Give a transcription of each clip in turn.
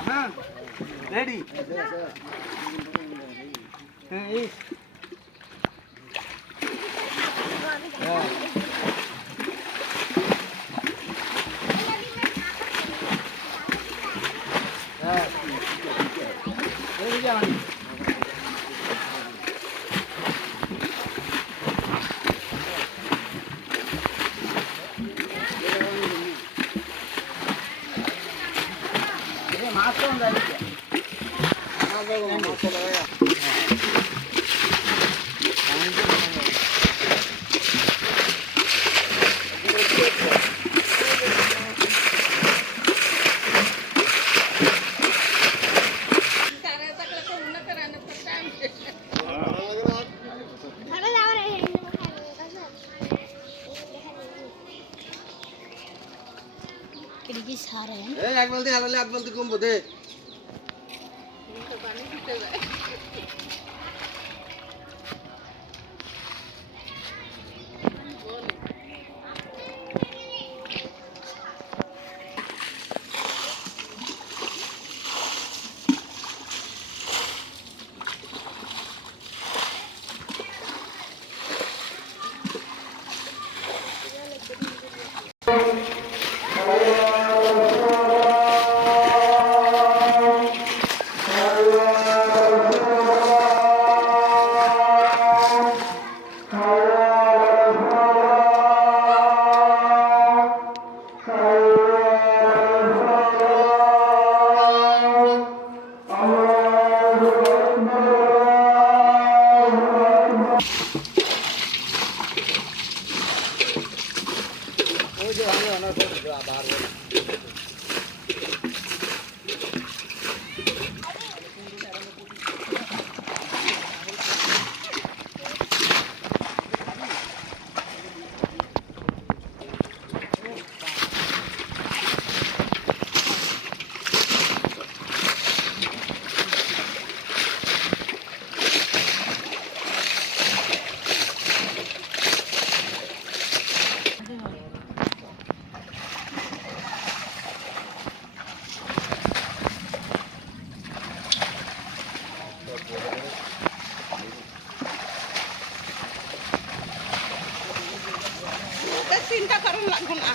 হ্যাঁ রেডি হ্যাঁ এই হ্যাঁ হ্যাঁ এই যে আমি মাছ কোন যায় ಕಿಡಿಗಿ ಸಾರ ಏನ್ ಏ ಯಾಕೆ ಬಲ್ದಿ ಹಾಲಲ್ಲಿ ಯಾಕೆ ಬಲ್ದಿ ಕುಂಬೋದು 对不对？চিন্তা করুন লাগবো না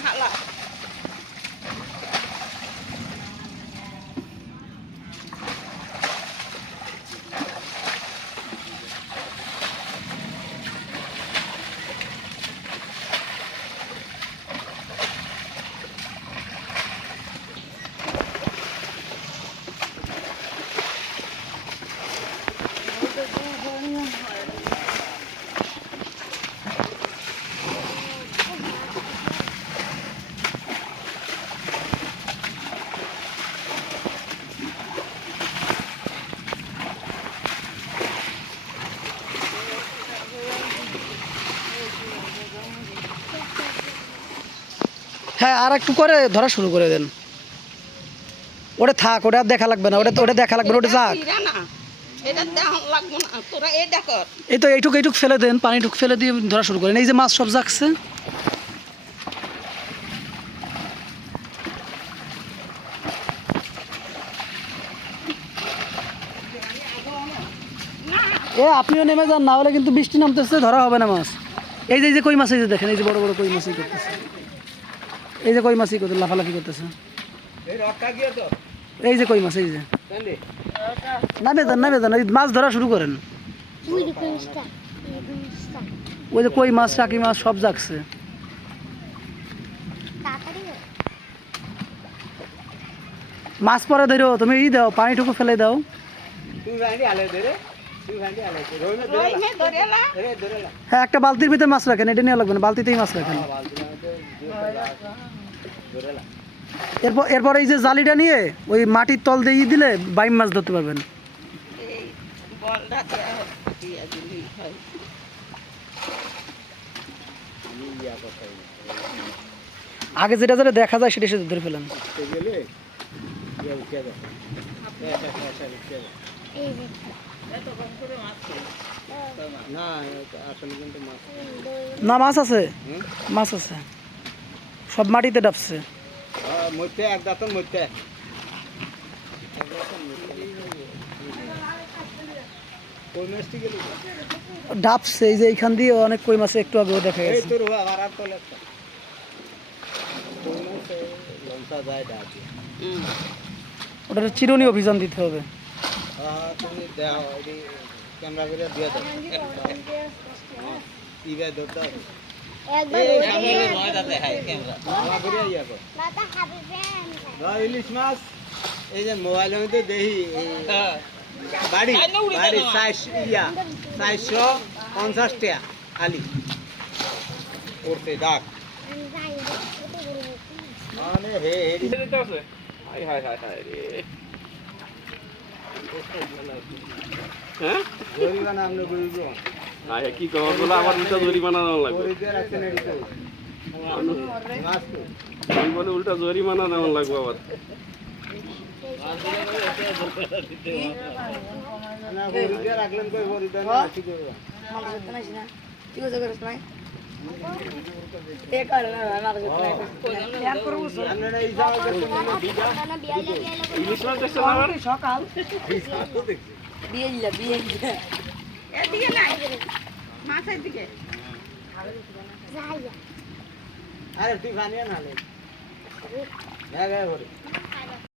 হ্যাঁ আর একটু করে ধরা শুরু করে দেন। ওটা থাক ওটা আর দেখা লাগবে না ওটা ওটা দেখা লাগবে না ওটা থাক এই তো এইটুকু এইটুকু ফেলে দেন পানিটুকু ফেলে দিয়ে ধরা শুরু করেন। এই যে মাছ সব জাগছে এ আপনিও নেমে যান না হলে কিন্তু বৃষ্টি নামতেছে ধরা হবে না মাছ। এই যে এই যে কই মাছ এই যে দেখেন এই যে বড় বড় কই মাছই করতেছে। এই যে কই মাছই করতে লাফালাফি করতেছে? এই যে কই মাছ এই যে। নামে যান নামে যান মাছ ধরা শুরু করেন। ওই যে কই মাছ টাকি মাছ সব জাগছে। মাছ পরে ধরো তুমি ই দাও পানিটুকু ফেলে দাও। হ্যাঁ একটা বালতির ভিতরে মাছ রাখেন, এটা নিয়ে লাগবে না, বালতিতেই মাছ রাখেন। এরপর এরপর এই যে জালিটা নিয়ে ওই মাটির তল দিয়ে দিলে বাইম মাছ ধরতে পারবেন। আগে যেটা যেটা দেখা যায়, সেটা সেটা ধরে ফেলেন। না মাছ আছে। মাছ আছে। সব মাটিতে ডাবছে। ডাবছে এই যে এইখান দিয়ে অনেক কই মাছে একটু আগে দেখা গেছে। ওটা চিরুনি অভিযান দিতে হবে। তুমি দাও এটি ক্যামেরা করে দিয়ে দাও ইবে ধরতে হবে ইয়া ইলিশ মাছ এই যে মোবাইলের মধ্যে দেখি বাড়ি বাড়ি চারশ ইয়া চারশো পঞ্চাশ টাকা আলি করতে ডাক মানে হে হেরি হ্যাঁ গরিব না আপনি আচ্ছা কি খবর বলে আমার উল্টা জরিমানা নেওয়া লাগবে। আমি বলে উল্টা জরিমানা নেওয়া লাগবে আবার। রাখলেন কই গরিবদের না ঠিক করবে ইলিশ মাছ দেখছেন এদিকে নাই মাছের আরে তুই বানিয়ে না লে। হ্যাঁ গায়ে ভরে